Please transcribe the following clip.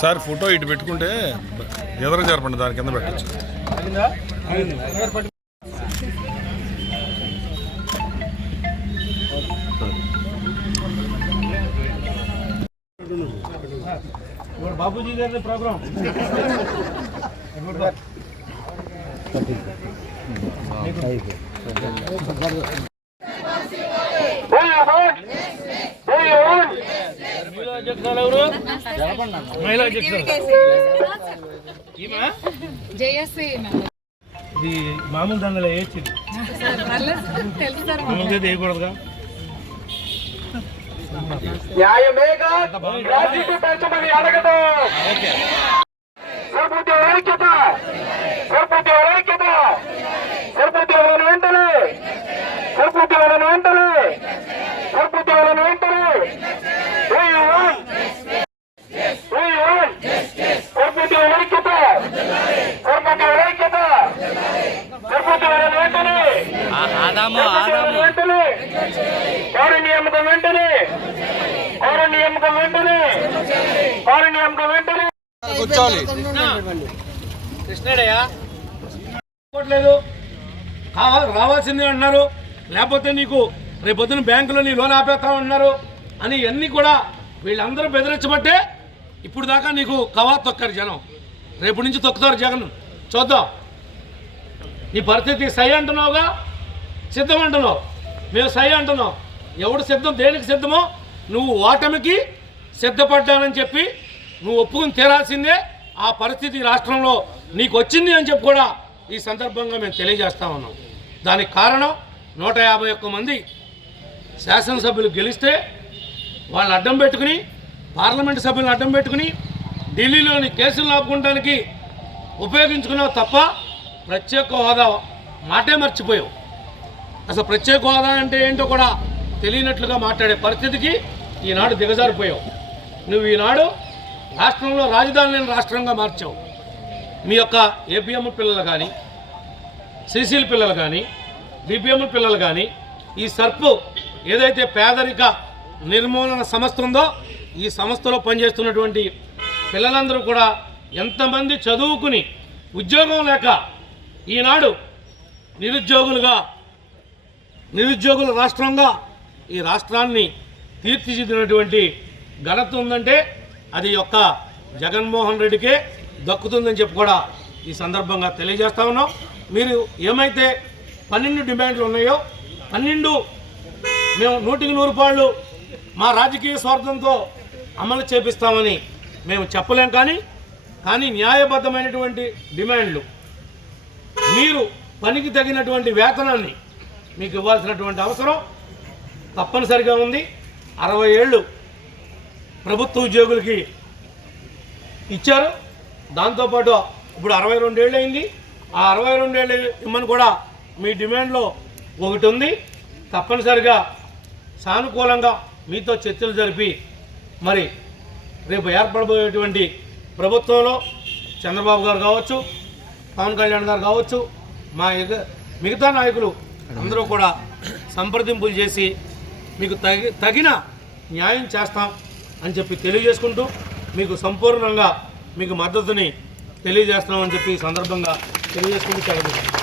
Sir photo ఇటు పెట్టుకుంటే ఎదర జరపండి దాని కింద పెట్టచ్చు. బాబూజీ గారి ప్రోగ్రామ్ మహిళా అధ్యక్షురాలు ఎవరు మహిళా అధ్యక్షురాలు ఈమె? జేఎస్సీ ఇది మామూలు దండలు వేయించింది మామూలుగా వేయకూడదుగా. న్యాయమేగా రాజీకి పెంచమని అడగదు వెంటనే వారి నియామకం వెంటనే. వారి నియామకం వెంటనే. వారి నియామకం వెంటనే. కృష్ణుడయ్యా. లేదు కావాలి రావాల్సిందే అన్నారు. లేకపోతే నీకు రేపు పొద్దున బ్యాంకులో నీ లోన్ ఆపేస్తామన్నారు అని ఇవన్నీ కూడా వీళ్ళందరూ బెదిరించబట్టే ఇప్పుడు దాకా నీకు కవా తొక్కారు జనం. రేపు నుంచి తొక్కుతారు జగన్. చూద్దాం. నీ పరిస్థితి సై అంటున్నావుగా? సిద్ధం అంటున్నావు. మేము సై అంటున్నాం. ఎవడు సిద్ధం దేనికి సిద్ధమో నువ్వు ఓటమికి సిద్ధపడ్డానని చెప్పి నువ్వు ఒప్పుకుని తీరాల్సిందే. ఆ పరిస్థితి రాష్ట్రంలో నీకు వచ్చింది అని చెప్పి కూడా ఈ సందర్భంగా మేము తెలియజేస్తా ఉన్నాం. దానికి కారణం నూట యాభై ఒక్క మంది శాసనసభ్యులు గెలిస్తే వాళ్ళు అడ్డం పెట్టుకుని పార్లమెంటు సభ్యులను అడ్డం పెట్టుకుని ఢిల్లీలోని కేసులు ఆపుకోవడానికి ఉపయోగించుకున్నావు తప్ప ప్రత్యేక హోదా మాటే మర్చిపోయావు. అసలు ప్రత్యేక హోదా అంటే ఏంటో కూడా తెలియనట్లుగా మాట్లాడే పరిస్థితికి ఈనాడు దిగజారిపోయావు. నువ్వు ఈనాడు రాష్ట్రంలో రాజధాని రాష్ట్రంగా మార్చావు. మీ యొక్క ఏపీఎం పిల్లలు కానీ సిసిల్ పిల్లలు కానీ బీపీఎం పిల్లలు కానీ ఈ సర్పు ఏదైతే పేదరిక నిర్మూలన సంస్థ ఉందో ఈ సంస్థలో పనిచేస్తున్నటువంటి పిల్లలందరూ కూడా ఎంతమంది చదువుకుని ఉద్యోగం లేక ఈనాడు నిరుద్యోగులుగా నిరుద్యోగుల రాష్ట్రంగా ఈ రాష్ట్రాన్ని తీర్చిదిద్దినటువంటి ఘనత ఉందంటే అది యొక్క జగన్మోహన్ రెడ్డికే దక్కుతుందని చెప్పి కూడా ఈ సందర్భంగా తెలియజేస్తా ఉన్నాం. మీరు ఏమైతే పన్నెండు డిమాండ్లు ఉన్నాయో పన్నెండు మేము నూటికి నూరు పాళ్ళు మా రాజకీయ స్వార్థంతో అమలు చేపిస్తామని మేము చెప్పలేం కానీ కానీ న్యాయబద్ధమైనటువంటి డిమాండ్లు మీరు పనికి తగినటువంటి వేతనాన్ని మీకు ఇవ్వాల్సినటువంటి అవసరం తప్పనిసరిగా ఉంది. అరవై ఏళ్ళు ప్రభుత్వ ఉద్యోగులకి ఇచ్చారు. దాంతోపాటు ఇప్పుడు అరవై రెండేళ్ళు అయింది. ఆ అరవై రెండేళ్ళు ఇమ్మని కూడా మీ డిమాండ్లో ఒకటి ఉంది. తప్పనిసరిగా సానుకూలంగా మీతో చర్చలు జరిపి మరి రేపు ఏర్పడబోయేటువంటి ప్రభుత్వంలో చంద్రబాబు గారు కావచ్చు పవన్ కళ్యాణ్ గారు కావచ్చు మా మిగతా నాయకులు అందరూ కూడా సంప్రదింపులు చేసి మీకు తగి తగిన న్యాయం చేస్తాం అని చెప్పి తెలియజేసుకుంటూ మీకు సంపూర్ణంగా మీకు మద్దతుని తెలియజేస్తున్నామని చెప్పి సందర్భంగా తెలియజేసుకుంటూ సెలవు